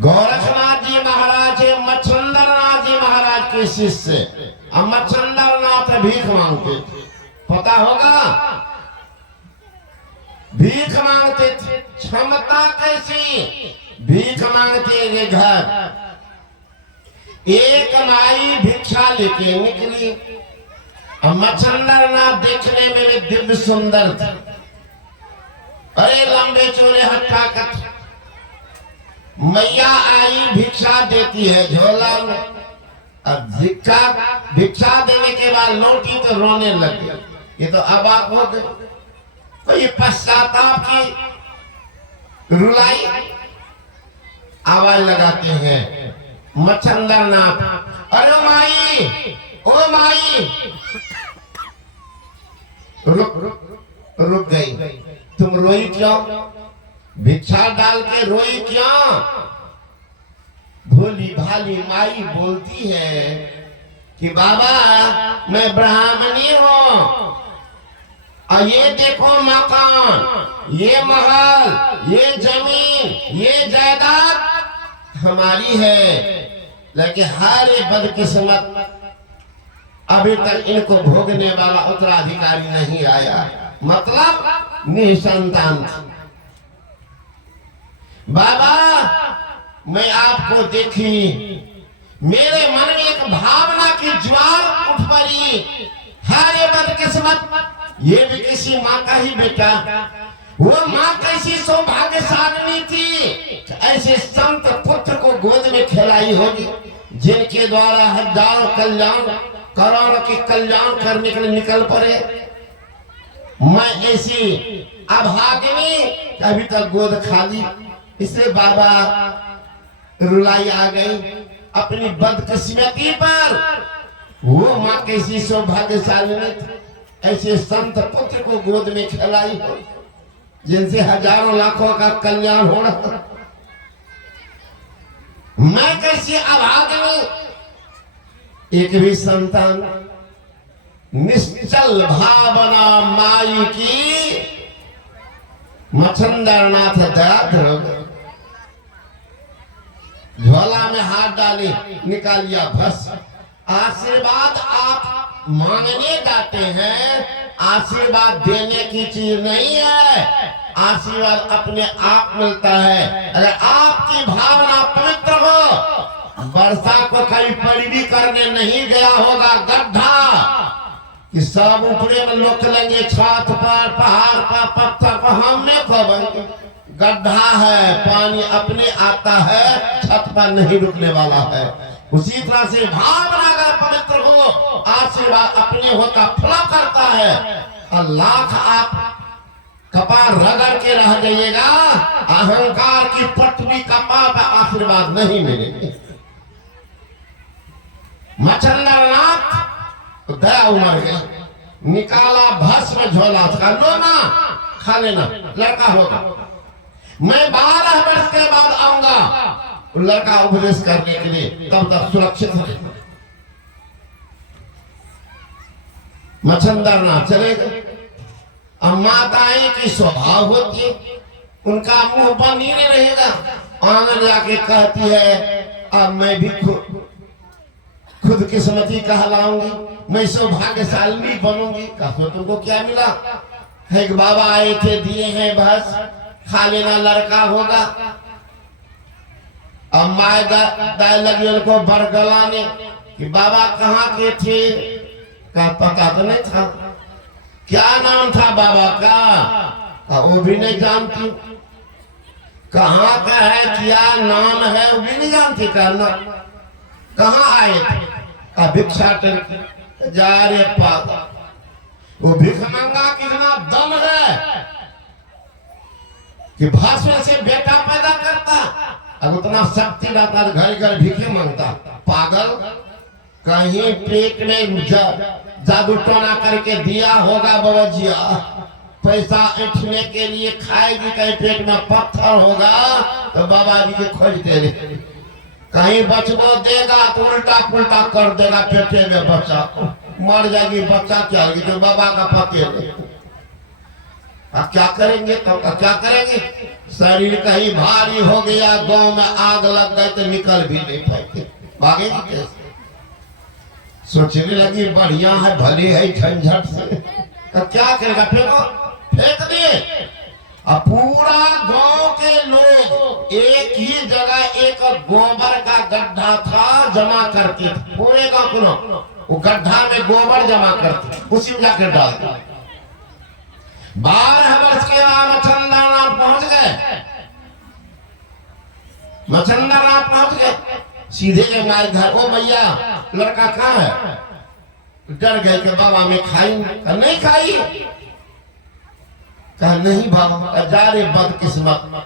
गोरखनाथ जी महाराज है मच्छंदरनाथ जी महाराज के शिष्य। अब मच्छंदरनाथ भीख मांगते थे, पता होगा, भीख मांगते थे। क्षमता कैसी, भीख मांगते ये घर। एक नाई भिक्षा लेके निकली। अब मच्छंदरनाथ देखने में भी दिव्य सुंदर थे, अरे लंबे चौड़े हट्टा कट। मैया आई भिक्षा देती है झोला में। अब भिक्षा देने के बाद लौटी तो रोने लगे। ये तो अबाक हो गए, तो ये पश्चाताप की रुलाई आवाज लगाते हैं मच्छंदरनाथ, अरे माई, ओ माई, रुक गई। तुम रोई क्यों? भिक्षा डाल के रोई क्यों? भोली भाली माई बोलती है कि बाबा मैं ब्राह्मणी हूं, और ये देखो मकान, ये महल, ये जमीन, ये जायदाद हमारी है, लेकिन हर बदकिस्मत अभी तक इनको भोगने वाला उत्तराधिकारी नहीं आया। मतलब निसंतान। बाबा मैं आपको देखी, मेरे मन में एक भावना की ज्वार उठ पड़ी, हरे बदकिस्मत, ये भी किसी माँ का ही बेटा। वो माँ कैसी सौभाग्यशालिनी थी, ऐसे संत पुत्र को गोद में खिलाई होगी, जिनके द्वारा हजारों कल्याण, करोड़ों के कल्याण करने के लिए निकल पड़े। मैं ऐसी अभागिनी अभी तक गोद खाली। इसलिए बाबा रुलाई आ गई अपनी बदकिस्मती पर। वो माँ कैसी सौभाग्यशालिनी थी, ऐसे संत पुत्र को गोद में खिलाई हो, जिनसे हजारों लाखों का कल्याण हो रहा। मैं कैसी अभागिनी, एक भी संतान। निश्चल भावना माई की मच्छंदरनाथ दयाद्र झोला में हाथ डाले, निकालिया भस। आशीर्वाद आप मांगने जाते हैं, आशीर्वाद देने की चीज नहीं है, आशीर्वाद अपने आप मिलता है। अगर आपकी भावना पवित्र हो, वर्षा को कभी परिवी करने नहीं गया होगा गड्ढा कि सब ऊपरे में लोग लेंगे, छत पर, पहाड़ पर, पत्थर पर, हम नहीं खोबेंगे। गड्ढा है, पानी अपने आता है, छत पर नहीं रुकने वाला है। उसी तरह से भावना अगर पवित्र हो, आशीर्वाद अपने होता फला करता है। और लाख आप कपार रगड़ के रह जाइएगा, अहंकार की पटवी कपार पर आशीर्वाद नहीं मिलेगी। मच्छंदरनाथ दया उमड़ गया, निकाला भस्म झोला, लो ना, खा लेना, लड़का होगा, मैं 12 वर्ष के बाद आऊंगा लड़का उपदेश करने के लिए, तब तक सुरक्षित है। मच्छंदरनाथ चले गए। अब माताएं की स्वभाव होती है, उनका मुंह बंद ही नहीं रहेगा। आंगन जाके कहती है अब मैं भी खुद किस्मती कहलाऊंगी, मैं सौभाग्यशालिनी बनूंगी। कहा तुमको क्या मिला है? कि बाबा आए थे, दिए हैं, बस खा लेना, लड़का होगा। अब माए दाई लगी उनको बरगलाने कि बाबा कहाँ के थे? का पता तो नहीं था। क्या नाम था बाबा का? वो भी नहीं जानती। कहाँ का है, क्या नाम है, वो भी नहीं जानती। करना कहाँ आए थे? का भिक्षाटन जा रे पापा। वो भिखमंगा कितना दम है कि भाषण से बेटा पैदा करता। अब उतना शक्ति रहता, घर घर भिखे मांगता। पागल, कहीं पेट में जादू टोना करके दिया होगा बवजिया, पैसा ऐठने के लिए खाएगी, कहीं पेट में पत्थर होगा तो बाबा जी के खोजते रहे। कहीं बचबो देगा तो उल्टा पुल्टा कर देगा, पेटे में बच्चा मर जाएगी, बच्चा क्या होगी तो बाबा का पते। अब क्या करेंगे, तब क्या करेंगे? शरीर कहीं भारी हो गया, गांव में आग लग गई तो निकल भी नहीं पाएंगे, भागेगी कैसे? सोचने लगी बढ़िया है, भले है झंझट से, तो क्या करेगा? फेंको, फेंक दे। अब पूरा गांव के लोग एक ही जगह एक गोबर का गड्ढा था जमा करके, पूरे गांव को वो गड्ढा में गोबर जमा करते, उसी में जाकर डालते। 12 वर्ष के बाद मच्छंद्रनाथ पहुंच गए, मच्छंद्रनाथ पहुंच गए, सीधे के मारे घर, ओ भैया लड़का कहाँ है? डर गए कि बाबा मैं खाई नहीं, खाई, कहा नहीं बाबा, जा रे बदकिस्मत,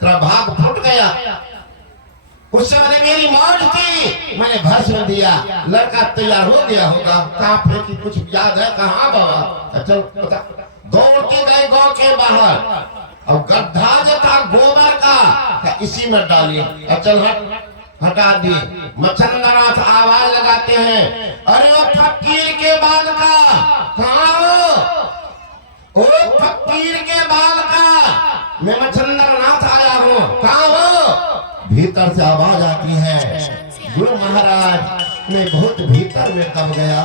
तेरा भाग फूट गया। उससे मैंने मेरी मौत की, मैंने भस्म दिया, लड़का तैयार हो गया होगा, कहाँ फेंकी कुछ याद है? कहाँ बाबा? चल बता। दौड़ के गए गांव के बाहर, और गड्ढा जो था गोबर का इसी में डालिए, चल हटा दिए। मच्छंद्रनाथ आवाज लगाते हैं, अरे वो फकीर के बाल का कहाँ हो? ओ फकीर के बाल का, मैं मच्छंद्रनाथ आया हूँ, कहाँ हो? भीतर से आवाज आती है, गुरु महाराज मैं बहुत भीतर में दब गया,